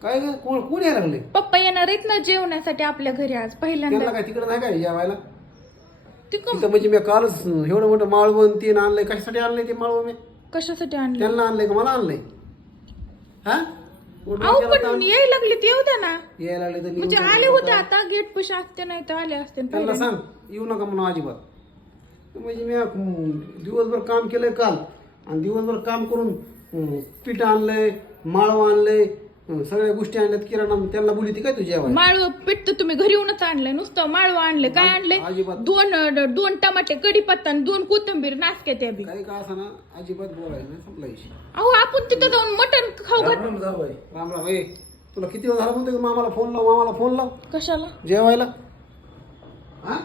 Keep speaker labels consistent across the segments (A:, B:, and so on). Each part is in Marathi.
A: काय ग? कोण यायला लागले?
B: पप्पा येणार आहेत ना जेवण्यासाठी आपल्या घरी आज पहिल्यांदा.
A: त्यांना काय तिकडे नाही काय जेवायला?
B: तिकडं
A: तिथं म्हणजे मी कालच एवढं मोठं माळवण तीन आणलंय. कशासाठी आणलंय ते माळवण मी?
B: कशासाठी आणलं?
A: त्यांना आणलंय का मला आणलंय? हा
B: अहो पण यायला लागले ते येऊ द्या ना.
A: यायला लागले तर
B: म्हणजे आले होते आता गेट पशी असते नाही तर आले असते
A: त्यांना सांग येऊ नका म्हणून अजिबात. म्हणजे मी दिवसभर काम केलंय काल आणि दिवसभर काम करून पीठ आणलंय, माळव आणलंय, सगळ्या गोष्टी आणल्यात किराणा. त्यांना बोली ती काय तुझी जेवायला?
B: माळव पीठ तर तुम्ही घरी येऊनच आणलंय. नुसतं माळव आणलंय. काय आणलंय?
A: अजिबात.
B: दोन टमाटे कढीपत्ता आणि 2 कोथिंबीर नासक्या त्या बी.
A: काही का असं ना अजिबात बोलायचं नाही. संपला विषय.
B: अहो आपण तिथं जाऊन मटण खाऊ घाल.
A: राम राम. ए तुला किती वेळ झाला म्हणतो की मामाला फोन लाव, मामाला फोन लाव
B: कशाला?
A: जेवायला. हा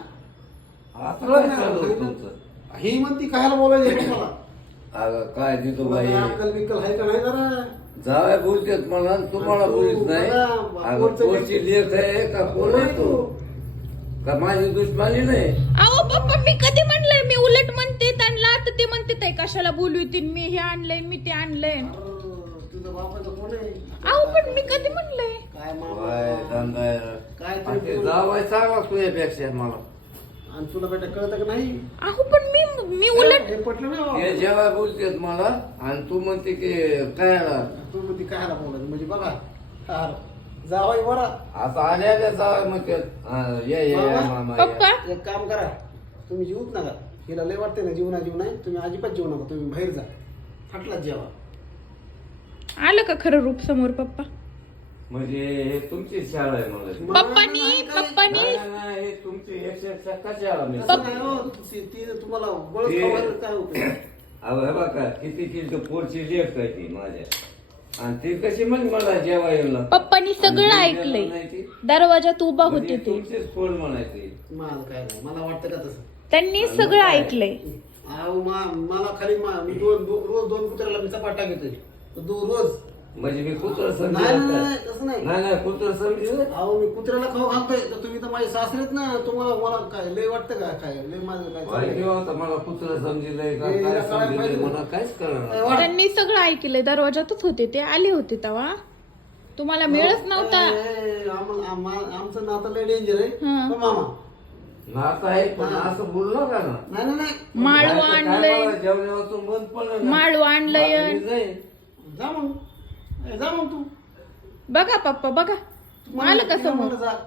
C: तुमचं
A: ही म्हणती कायला बोलायचं मला?
C: अगं काय तिथं बाई
A: अक्कल बिक्कल आहे का नाही जरा?
C: जाव्या बोलतेत मला तुम्हाला बोलत नाही. अगं पोरची लेख आहे का कोण आहे तू? का माझी दुश्मनी नाही?
B: अहो पप्पा मी कधी म्हणलंय? मी उलट म्हणते त्यांना आता ते म्हणते ताई कशाला बोलू येतील? मी हे आणलंय मी ते आणलंय.
A: तुझं बापाचं कोण आहे?
B: अहो पण मी कधी म्हणलंय?
A: काय मामा?
C: काय धंदा आहे?
A: काय
C: आणि ते जावाय चांगला तुझ्यापेक्षा मला.
A: आणि तुला बेटा कळतं का नाही?
B: अहो पण मी उलट
A: हे पटलं नाही
C: हे जेव्हा बोलतेत मला आणि तू म्हणते की काय आला?
A: तू म्हणती कायला बोलायचं म्हणजे बघा हार जावाई बरा.
C: आता आल्या जावाय म्हणतात ये मामा ये.
B: पप्पा
A: एक काम करा, तुम्ही जेवूच नका. हिला लय वाटते ना जीवना नाही. तुम्ही अजिबात जेवू नका. तुम्ही बाहेर जा, फाटलाच जेवा.
B: आलं का खरं रूप समोर पप्पा?
C: म्हणजे हे तुमची शाळा आहे मला.
B: पप्पानी
C: नाही, नाही, हे तुमची एकशे कशाला मी
A: असं नाही हो, ती तुम्हाला बळच
C: ते-
A: खावायला काय होतं?
C: अहो हे बघा किती ती पोरची लेख आहे ती माझ्या आणि ती कशी म्हणजे मला जेव्हा येईल
B: पप्पानी सगळं ऐकलंय. दरवाजात उभा होते ते.
C: तुमचीच पोर म्हणायची.
A: माझं काय नाही, मला वाटतं का तसं?
B: त्यांनी सगळं ऐकलंय.
A: अहो मला खाली मी रोज 2 कुत्र्याला मी चपाटा घेतोय रोज.
C: म्हणजे मी कुत्र
A: नाही
C: समजलं
A: नाही, नाही, तसं नाही.
C: नाही कुत्र समजलं.
A: अहो मी कुत्र्याला खाऊ घालतोय तर तुम्ही तर माझे सासरेत ना. तुम्हाला मला काय लय वाटतं का? काय लय माझं काय
C: वाईट
A: चाललंय?
C: किंवा होतं मला कुत्र समजलंय का
A: हे
C: काय
A: हिला कळायला
C: समजलंय
A: पाहिजे.
C: मला काहीच कळणार
A: काय वाट-
B: त्यांनी सगळं ऐकलंय. दरवाजातच होते ते. आले होते तेव्हा तुम्हाला मिळच नव्हता.
A: आमचं नातं लय डेंजर आहे.
B: हा.
A: पण मामा
C: नातं आहे पण असं बोललो का ना.
A: नाही नाही नाही,
B: माळव
C: नाही तर काय
B: आणलंय.
C: मला जेवणातून बंद पडलं ना.
B: माळव आणलंय.
C: माझं मी जाईन.
A: जा मग जा मग तू.
B: बघा पप्पा बघा आलं का
A: तिला
B: समोर?
A: म्हणलं जा.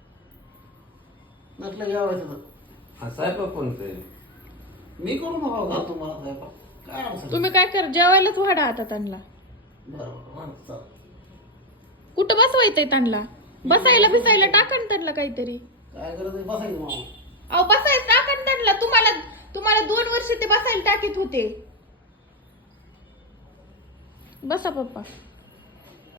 A: नसलं जेवायचं तर
C: हा स्वयंपाक पण करेन.
A: मी करू नका घालतो मला स्वयंपाक. काय अडचण?
B: तुम्ही काय कर जेवायलाच वाढा आता त्यांना.
A: बरोबर चाल.
B: कुठं बसवायचंय त्यांना? बसायला बिसायला टाका ना त्यांना काहीतरी.
A: काय गरज आहे बसायचं मामा?
B: अहो बसायला टाका ना त्यांना. तुम्हाला 2 वर्ष ते बसायला टाकीत होते. बसा पप्पा.